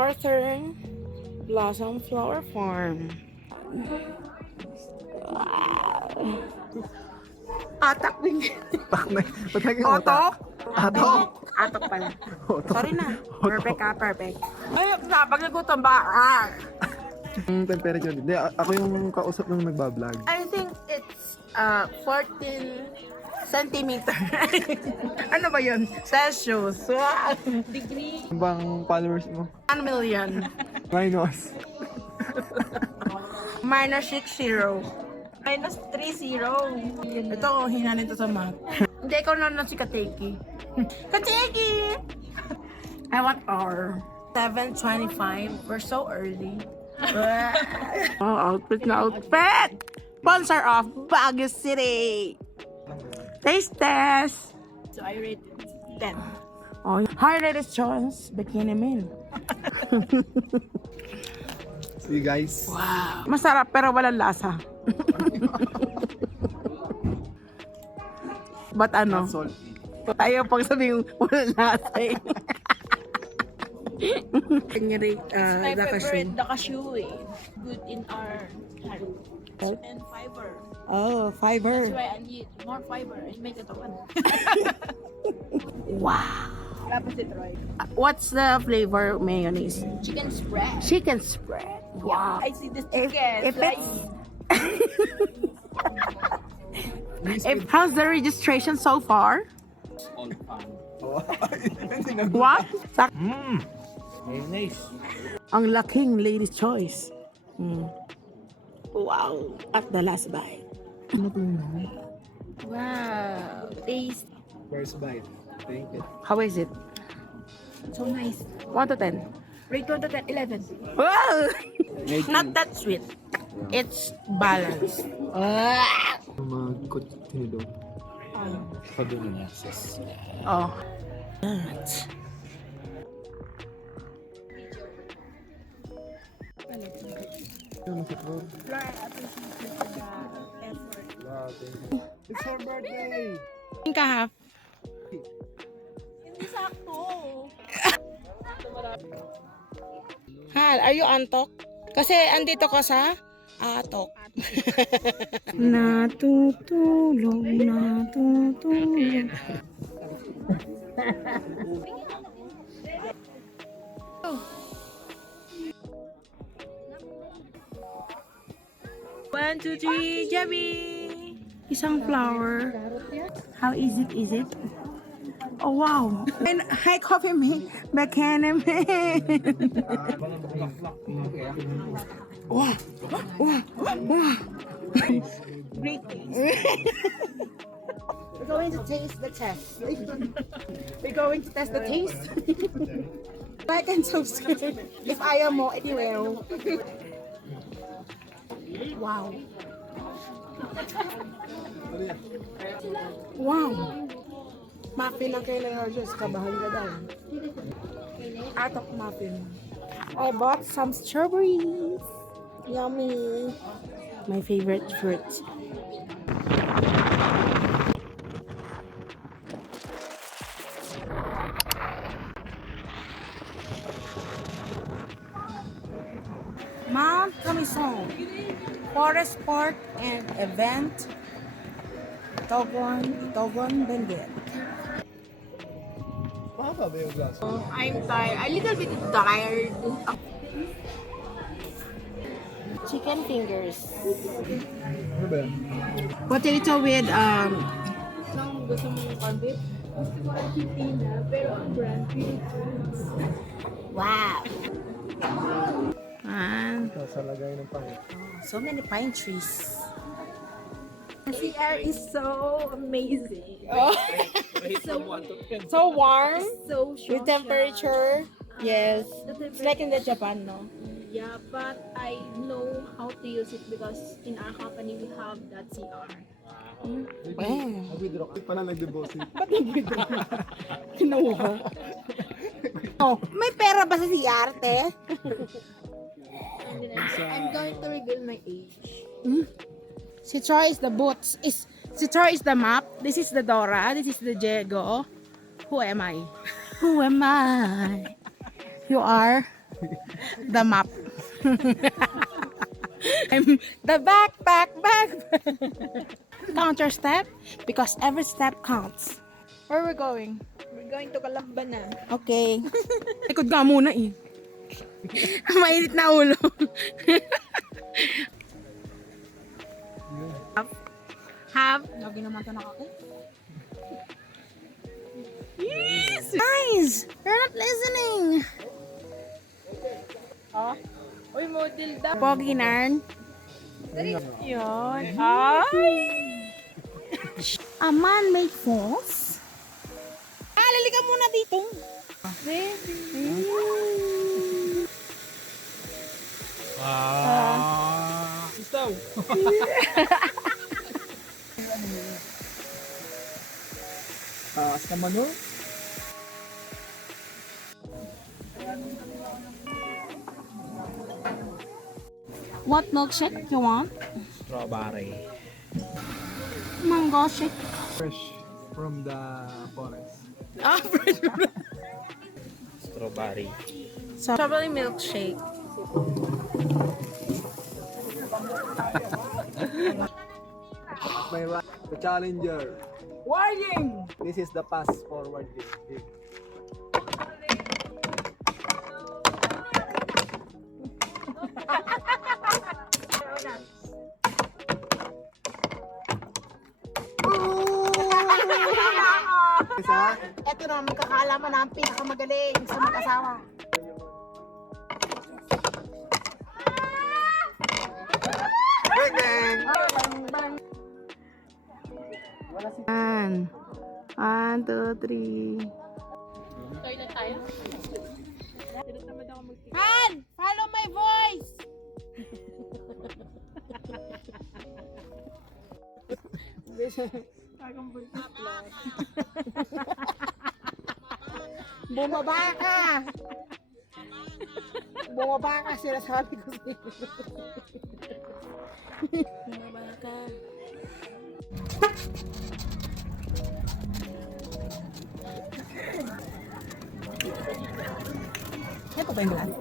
Northern Blossom Flower Farm. Atak din. Ba't naging Otok? Atok? Atok pala. Otok. Sorry na. Perfect ka, perfect. Ay, pag nagutom ba? Yung temperature. Hindi, ako yung kausap ng nagbablog. I think it's 14 centimeter. Ano ba yun? Celsius. Wow. Degree. Ano bang followers mo? 1 million. Minus. Minus 60. Minus 30. Ito, hinanin to sa math. Hindi, ikaw na si Kateki. Kateki! I want our 7:25. We're so early. Oh, outfit na outfit! Sponsor of Baguio City! Taste test! So I rate 10. Oh, high rated choice, Bikini Min. See you guys. Wow. Masarap pero walang lasa. But ano? Not salty. Ayaw pang sabihin walang lasa eh. Can you rate My the favorite, cashew? the cashew eh. Good in our health. And fiber. Oh, That's fiber. why I need more fiber in my katawan. Wow. Tapos si Troy. What's the flavor mayonnaise? Chicken spread. Chicken spread. Wow. I see this chicken. If it's if how's the registration so far? What? Mayonnaise. Ang laking lady's choice. Wow. At the last bite. Wow. Taste First bite. Thank you. How is it? so nice. 1 to 10. Rate 1 to 10, 11. Wow! Not that sweet. It's balanced. Mag-continue. Sabi niya. Oh. It's her birthday! Kahap. Hindi sakto. Hal, are you antok? Kasi andito ka sa atok. Natutulog, natutulog. One, two, three, Jabby! Isang flower. How easy is it? Oh wow! And hi coffee me, bacana me. Wow! Wow! Wow! Great taste. We're going to taste the test. We're going to test the taste. Like and subscribe if I am more anywhere. Wow. Wow. Muffin ang kailangan Rogers. Kabahan ka daw. Atok muffin. I bought some strawberries. Yummy. My favorite fruit. Mount Camisón, Forest Park and Event, Togon, Benguet. Mahaba ba yung glass? I'm tired. A little bit tired. Chicken fingers. Ano ba yan? Potato with Nang gusto mong convict? Gusto ko Argentina, pero ang brand Philippines. wow. And Sa lagay ng pangit. so many pine trees. The air is so amazing. So warm So with temperature. Yes. It's like in the Japan, no? Yeah, but I know how to use it because in our company we have that CR. Wow. Nag-withdraw. Pala nag-deposit. Kinuha. Oh, may pera ba sa arte? And then I'm going to reveal my age. Si Troy is the boots. Si Troy is the map. This is the Dora. This is the Diego. Who am I? Who am I? You are? The map. I'm the backpack. Count your step because every step counts. Where we going? We're going to Kalambanan. Okay. Likod ka muna eh. Mainit na ulo. Have. Lagi naman ito nakaki. Yes! Guys! You're not listening! Uy, model daw. Pogi Narn. Yun. Ay! A man made falls. Lali ka muna dito. Sistaw! Taas naman o. What milkshake you want? Strawberry. Mango shake. Fresh from the forest. Strawberry. Strawberry milkshake. May right, the challenger. Warning! This is the pass forward game. Isa? Ito na, magkakaalaman na ang pinakamagaling sa mag-asawa. Bang bang! One, two, three. Toilet tayo? Han! Follow my voice! Bumaba ka! Bumaba ka, sinasabi ko sa'yo. Bumaba ka. Ito ba yung glass?